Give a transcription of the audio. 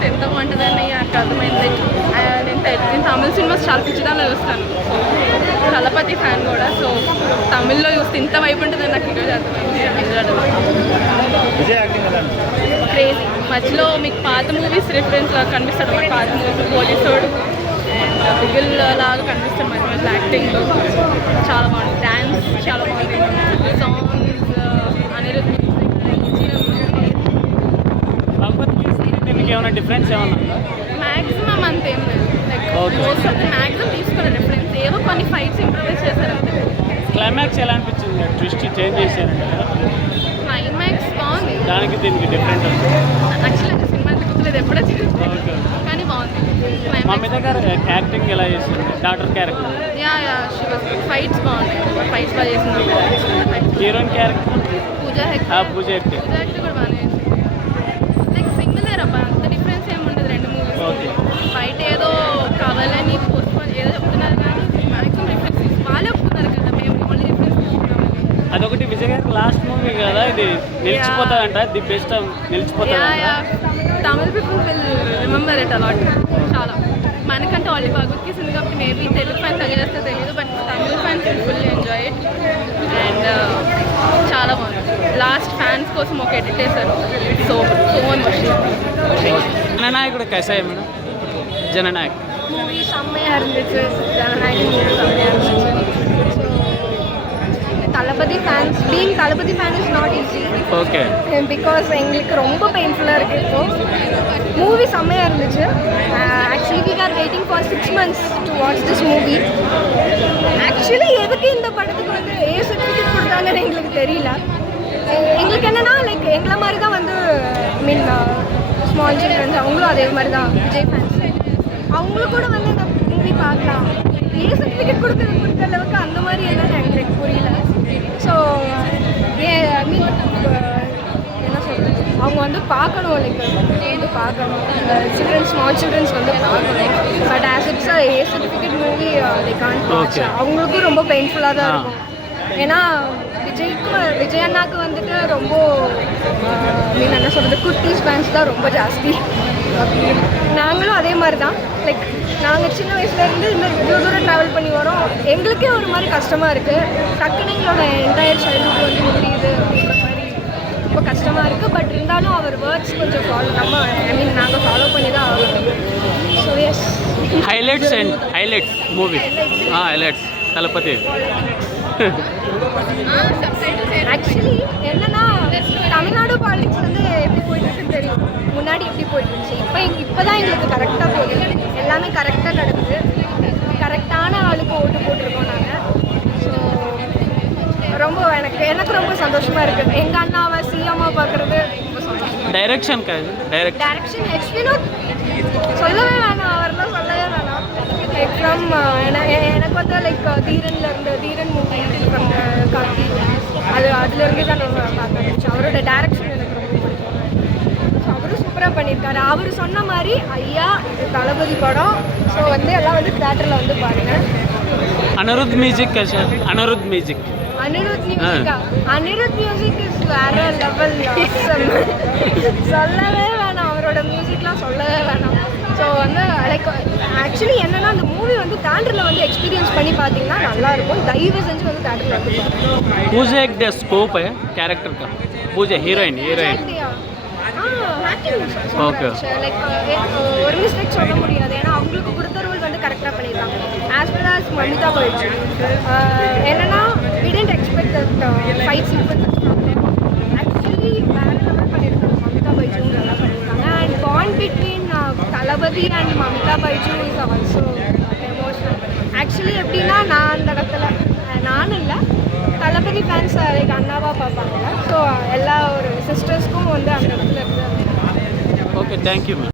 చూస్తే ఎంత బాగుంటుందని నాకు అర్థమైంది. నేను తమిళ సినిమాస్ చాలా పిచ్చిదానిలో చూస్తాను. తలపతి ఫ్యాన్ కూడా. సో తమిళ్లో చూస్తే ఇంత వైపు ఉంటుందని నాకు ఈరోజు అర్థమైంది. క్రేజీ. మధ్యలో మీకు పాత మూవీస్ రిఫరెన్స్ లాగా కనిపిస్తాడు. మన పాత మూవీస్ పోలీసోడు అండ్ బిగిల్ లాగా కనిపిస్తాడు. మధ్య మధ్యలో యాక్టింగ్ చాలా బాగుంది. డ్యాన్స్ చాలా బాగుంది. సాంగ్స్ అనిరుద్ధ్ ఏమైనా డిఫరెన్స్ ఏమన్నా మ్యాక్సిమం అంతేం లేదు. Like most of the maximum తీసుకున్న డిఫరెన్స్ ఏవో కొన్ని ఫైట్స్ ఇంప్రూవైజ్ చేశారు అంతే. క్లైమాక్స్ ఎలా అనిపించింది? ట్విస్ట్ చేంజ్ చేశారంటే క్లైమాక్స్ బాగుంది. దానికి దీనికి డిఫరెంట్ యాక్చువల్లీ సినిమా గుర్తులేదు ఎప్పుడో కానీ బాగుంది. మమిత గారు యాక్టింగ్ ఎలా చేసింది? Doctor character yeah she was fights బాగున్నాయి. ఫైట్స్ బాగా చేసింది. హీరోయిన్ క్యారెక్టర్ పూజా హెగ్డే పూజ హెగ్డే కూడా బాగానే చేసింది. లైక్ సిమిలర్ అబ్బా, అంత డిఫరెన్స్ ఏమి ఉండదు రెండు మూవీస్. ఫైట్ ఏదో కావాలని పోస్ట్పోన్ ఏదో చెప్తున్నారు కానీ మ్యాక్సిమం రిఫరెన్స్ వాళ్ళే ఒప్పుకున్నారు కదా, మేము ఓన్లీ రిఫరెన్స్ అదొకటి. విజయ్ గారి లాస్ట్ మూవీ కదా, ఇది నిలిచిపోతుందంట. ది బెస్ట్ నిలిచిపోతుంది. Tamil people will remember it a lot. చాలా మనకంటే ఆల్రెడీ భగవద్గీత ఉంది కాబట్టి మేబీ తెలుగు ఫ్యాన్స్ అదే చేస్తే తెలియదు, but Tamil fans will full enjoy it. And చాలా బాగుంది. లాస్ట్ ఫ్యాన్స్ కోసం ఒక ఎడిట్ చేశారు. So emotional. జననాయకుడు कैसा है మేడం? జననాయక్ மூவி செம்மையாக இருந்துச்சு. ஜனநாயகன் மூவி செம்மையாக இருந்துச்சு. So Thalapathy fans being Thalapathy fan is not easy. Okay. Because எங்களுக்கு ரொம்ப பெயின்ஃபுல்லாக இருக்குது. இப்போ மூவி செம்மையாக இருந்துச்சு. Actually we are waiting for 6 months to watch this movie. Actually எதுக்கு இந்த படத்துக்கு வந்து ஏ சர்டிஃபிகேட் கொடுத்தாங்கன்னு எங்களுக்கு தெரியல. எங்களுக்கு என்னென்னா லைக் எங்களை மாதிரி தான் வந்து மீன் ஸ்மால் சில்ட்ரன்ஸ் அவங்களும் அதே மாதிரி தான் விஜய் ஃபேன்ஸ். அவங்களும் கூட வந்து இந்த மூவி பார்க்கலாம். ஏ சர்டிஃபிகேட் கொடுக்குற அளவுக்கு அந்த மாதிரி எல்லாம் எனக்கு புரியல. ஸோ மீன் என்ன சொல்கிறது, அவங்க வந்து பார்க்கணும். லைக் வந்து பார்க்கணும். ஸ்மால் சில்ட்ரன்ஸ் வந்து பார்க்கணும். But as it's A certificate movie they can't watch. அவங்களுக்கும் ரொம்ப பெயின்ஃபுல்லாக தான் இருக்கும். ஏன்னா விஜய் அண்ணாக்கு வந்துட்டு ரொம்ப மீன் என்ன சொல்கிறது, குட்டீஸ் ஃபேன்ஸ் தான் ரொம்ப ஜாஸ்தி. நாங்களும் அதே மாதிரி தான். லைக் நாங்கள் சின்ன வயசுலேருந்து இந்த இவ்வளோ தூரம் ட்ராவல் பண்ணி வரோம். எங்களுக்கே ஒரு மாதிரி கஷ்டமாக இருக்குது. டக்குன்னு எங்களோட என்டையர் சைல்டுஹுட் வந்து முடியுது அப்படின்ற மாதிரி ரொம்ப கஷ்டமாக இருக்குது. பட் இருந்தாலும் அவர் வேர்ட்ஸ் கொஞ்சம் நாங்கள் ஃபாலோ பண்ணி தான் ஆகணும். So yes. Highlights movie highlights Thalapathy. Actually என்னன்னா தமிழ்நாடு பாலிடிக்ஸ் வந்து எப்படி போயிட்டுருக்குன்னு தெரியும். முன்னாடி எப்படி போயிட்டு இருந்துச்சு, இப்போ தான் எங்களுக்கு கரெக்டாக போகுது. எல்லாமே கரெக்டாக நடக்குது. கரெக்டான ஆளுக்கு ஓட்டு போட்டிருக்கோம் நாங்கள். ஸோ ரொம்ப எனக்கு ரொம்ப சந்தோஷமாக இருக்குது. எங்கள் அண்ணாவை சிஎம்மாக பார்க்குறது ரொம்ப சந்தோஷம். டைரக்ஷன் ஹெச் வினோத் சொல்லவே வேணாம். அவர்லாம் சொல்லவே வேணாம். லைக் ஃப்ரம் எனக்கு வந்து like Theeran movie from Karthi அதுலேருந்து தான் நான் பார்க்க. அவரோட டைரக்ஷன் எனக்கு ரொம்ப பிடிக்கும். ஸோ அவரும் சூப்பராக பண்ணியிருக்காரு. அவர் சொன்ன மாதிரி ஐயா தளபதி படம். ஸோ வந்து எல்லாம் வந்து தியேட்டரில் வந்து பாருங்கள். அனிருத் மியூசிக் இஸ் வேற லெவல். சொல்லவே வேணாம். அவரோட மியூசிக்லாம் சொல்லவே வேணாம். ஸோ வந்து லைக் ஆக்சுவலி என்னென்னா அந்த மூவி வந்து தேட்டரில் வந்து எக்ஸ்பீரியன்ஸ் பண்ணி பார்த்தீங்கன்னா நல்லாயிருக்கும். தயவு செஞ்சு வந்து தேட்டரில் வந்து பாருங்கள். पूजा एक दे स्कोप है कैरेक्टर का. पूजा हीरोइन ஓகே. லைக் ஒரு மிஸ்டேக் சொல்ல முடியாது. ஏன்னா அவங்களுக்கு கொடுத்த ரோல் வந்து கரெக்டாக பண்ணியிருக்காங்க. ஆஸ் வெல் ஆஸ் மமிதா போயிடுச்சு. என்னென்னா we tend expect that fight sequence actually வேறு லெவல் பண்ணியிருக்காங்க. மமிதா பைஜு நல்லா பண்ணியிருக்காங்க. And bond between Thalapathy and Mamitha Baiju is also emotional. Actually எப்படின்னா நான் அந்த இடத்துல நானும் இல்லை, தளபதி ஃபேன்ஸ் லைக் அண்ணாவாக பார்ப்பாங்க. ஸோ எல்லா ஒரு சிஸ்டர்ஸ்க்கும் வந்து அந்த இடத்துல இருக்குது. Okay, thank you ma'am.